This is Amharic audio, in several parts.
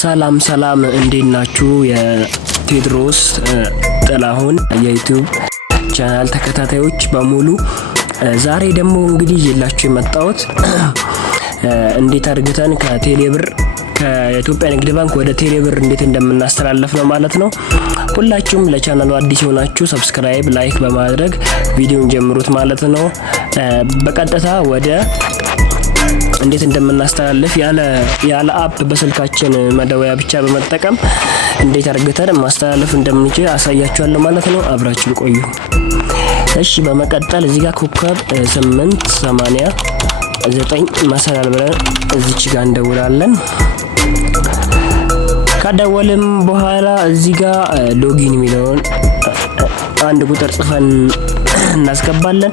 ሰላም እንዴት ናችሁ? የቴድሮስ ጥላሁን የዩቲዩብ ቻናል ተከታታዮች በሙሉ ዛሬ ደግሞ እንግዲህ ይላችሁ የመጣሁት እንዴት አድርገን ከቴሌብር ከኢትዮጵያ ንግድ ባንክ ወደ ቴሌብር እንዴት እንደምናስተላልፍ ነው ማለት ነው። ሁላችሁም ለቻናሉ አዲስ ሆናችሁ ሰብስክራይብ፣ ላይክ በማድረግ ቪዲዮን ጀምሩት ማለት ነው። በቀጥታ ወደ እንዴት እንደምናስተላልፍ ያለ አፕ በስልካችን መደወያ ብቻ በመጠቀም እንዴት አድርገን ማስተላለፍ እንደምንችል አሳያችኋለሁ ማለት ነው። አብራችሁን ቆዩ። እሺ በመቀጠል እዚህ ጋር ኮከብ 889 መሰላል ብለን እዚች ጋር እንደውላለን። ከደወልም በኋላ እዚህ ጋር ሎጊን የሚለውን አንድ ቁጥር ጽፈን እናስገባለን።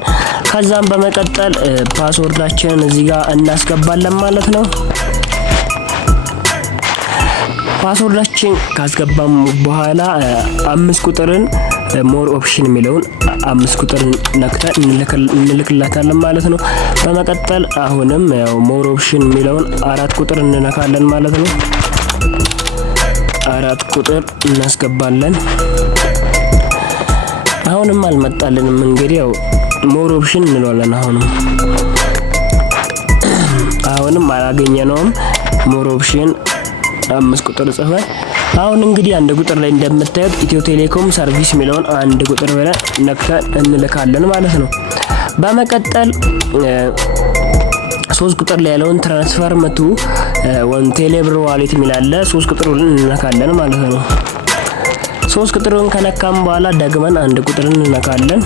ከዛም በመቀጠል ፓስወርዳችንን እዚህ ጋር እናስገባለን ማለት ነው። ፓስወርዳችን ካስገባም በኋላ 5 ቁጥርን ሞር ኦፕሽን የሚለውን 5 ቁጥርን ነክተን እንልክላታለን ማለት ነው። በመቀጠል አሁንም ያው ሞር ኦፕሽን የሚለውን 4 ቁጥር እንነካለን ማለት ነው። 4 ቁጥር እናስገባለን። አሁንም አልመጣልንም። እንግዲህ ያው ሞር ኦፕሽን እንለዋለን። አሁንም አላገኘነውም። ሞር ኦፕሽን 5 ቁጥር ጽፈን አሁን እንግዲህ አንድ ቁጥር ላይ እንደምታዩት ኢትዮ ቴሌኮም ሰርቪስ የሚለውን 1 ቁጥር ብለን ነክተን እንልካለን ማለት ነው። በመቀጠል 3 ቁጥር ላይ ያለውን ትራንስፈር መቱ ወን ቴሌብር ዋሌት የሚላለ 3 ቁጥሩን እንነካለን ማለት ነው። 3 ቁጥሩን ከነካም በኋላ ደግመን 1 ቁጥርን እንነካለን።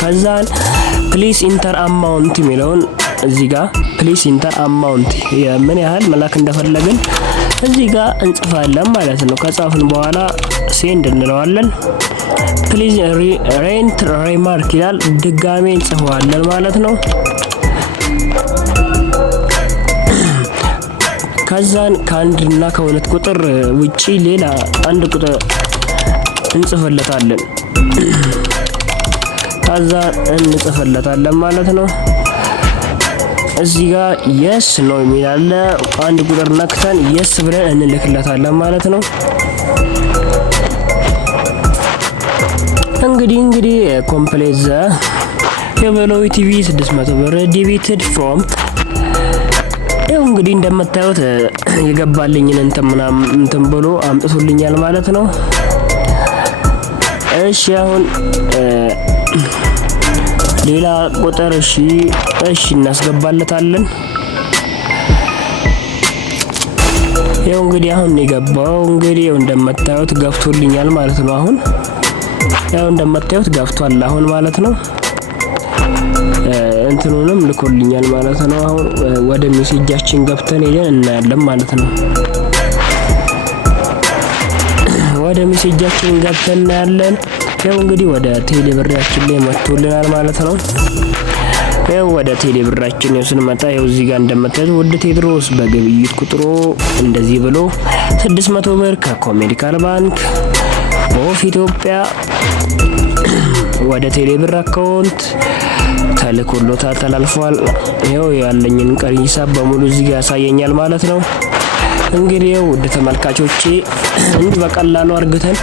ከዛን ፕሊስ ኢንተር አማውንት የሚለውን እዚህ ጋር ፕሊስ ኢንተር አማውንት ምን ያህል መላክ እንደፈለግን እዚህ ጋር እንጽፋለን ማለት ነው። ከጻፍን በኋላ ሴንድ እንለዋለን። ፕሊዝ ሬንት ሪማርክ ይላል። ድጋሜ እንጽፈዋለን ማለት ነው። ከዛን ከአንድ እና ከሁለት ቁጥር ውጪ ሌላ 1 ቁጥር እንጽፍለታለን። ከዛ እንጽፍለታለን ማለት ነው። እዚህ ጋር yes ነው የሚላለ 1 ቁጥር ነክተን yes ብለን እንልክለታለን ማለት ነው። እንግዲህ ኮምፕሌት ዘ የበሎዊ ቲቪ 600 ብር ዲቢትድ ፍሮም ያው እንግዲህ እንደምታዩት የገባልኝን እንትን ብሎ አምጥቶልኛል ማለት ነው። እሺ አሁን ሌላ ቁጥር እሺ እናስገባለታለን። ያው እንግዲህ አሁን የገባው እንግዲህ እንደምታዩት ገብቶልኛል ማለት ነው። አሁን ያው እንደምታዩት ገብቷል አሁን ማለት ነው። እንትኑንም ልኮልኛል ማለት ነው። አሁን ወደ ሜሴጃችን ገብተን ሄደን እናያለን ማለት ነው። ወደ ሜሴጃችን ገብተን እናያለን። ያው እንግዲህ ወደ ቴሌብራችን ላይ መጥቶልናል ማለት ነው። ያው ወደ ቴሌብራችን ስንመጣ ያው እዚህ ጋር እንደምታዩት ወደ ቴድሮስ በግብይት ቁጥሩ እንደዚህ ብሎ 600 ብር ከኮሜርሻል ባንክ ኦፍ ኢትዮጵያ ወደ ቴሌብር አካውንት ተላልፏል። ያው ያለኝን ቀሪ ሂሳብ በሙሉ እዚህ ጋር ያሳየኛል ማለት ነው። እንግዲህ ወደ ተመልካቾቼ እንዲህ በቀላሉ አርግተን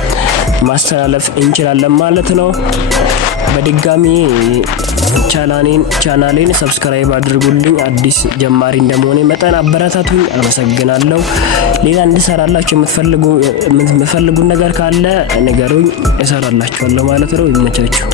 ማስተላለፍ እንችላለን ማለት ነው። በድጋሚ ቻናሌን ሰብስክራይብ አድርጉልኝ። አዲስ ጀማሪ እንደመሆኔ መጠን አበረታቱኝ። አመሰግናለሁ። ሌላ እንድሰራላችሁ የምትፈልጉ ነገር ካለ ንገሩኝ፣ እሰራላችኋለሁ ማለት ነው። ይመቻችሁ።